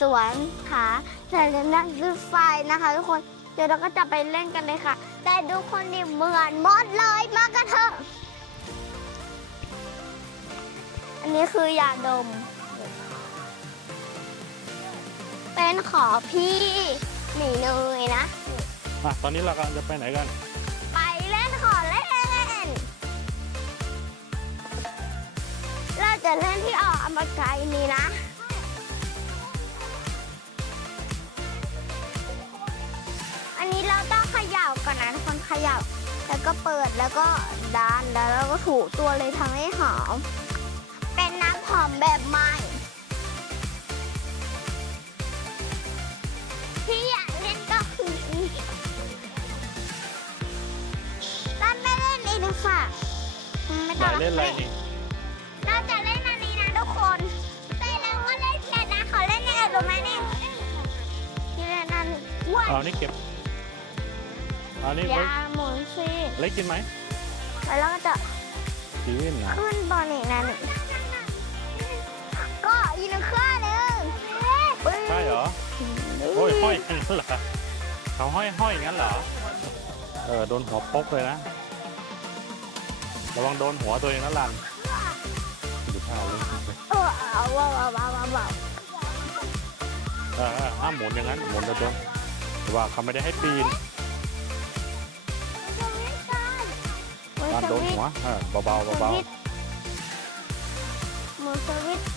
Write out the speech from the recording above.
สวนหาแต่เล่นนั่งรถไฟนะคะ ทุกคน เดี๋ยวเราก็จะไปเล่นกันเลยค่ะ แต่ทุกคนนี่เหมือนมดเลยมากันเถอะ อันนี้คือยาดม เป็นขอพี่หนีเนยนะ อะตอนนี้เรากำลังจะไปไหนกัน ไปเล่นขอเล่น เราจะเล่นที่ออกอมไกายนี้นะาก่อนนะทุกคนเขย่าแล้วก็เปิดแล้วก็ดันแล้วเราก็ถูตัวเลยทำให้หอม เป็นน้ำหอมแบบใหม่ที่อยากเล่นก็คือนี่ตั้นไม่เล่นอีกนะค่ะไม่ไหนต้องเล่นอะไรนี่เราจะเล่นอันนี้นะทุกคนแต่เราก็เล่นเสร็จนะเขาเล่นยังไงรู้ไหมนี่ที่เล่นนั่นว้ายเอานี่เก็บเอานี่ไว้ยาหมุนซีเล็กกินไหมแล้วก็จะกินนะขึ้นบอลอีกนั่นก็อีกหนึ่งเครื่องหนึ่งใช่เหรอโอ้ยห้อยอย่างนั้นเหรอเขาห้อยห้อยอย่างนั้นเหรอเออโดนหัวปกเลยนะระวังโดนหัวตัวเองนะลันดูท่าเล่นเออเอาว้าวว้าวว้าวว้าวเออเออห้ามหมุนอย่างนั้นหมุนแล้วโดนแต่ว่าเขาไม่ได้ให้ปีน การโดนหัวเออเบาๆเบาหมุนสวิตช์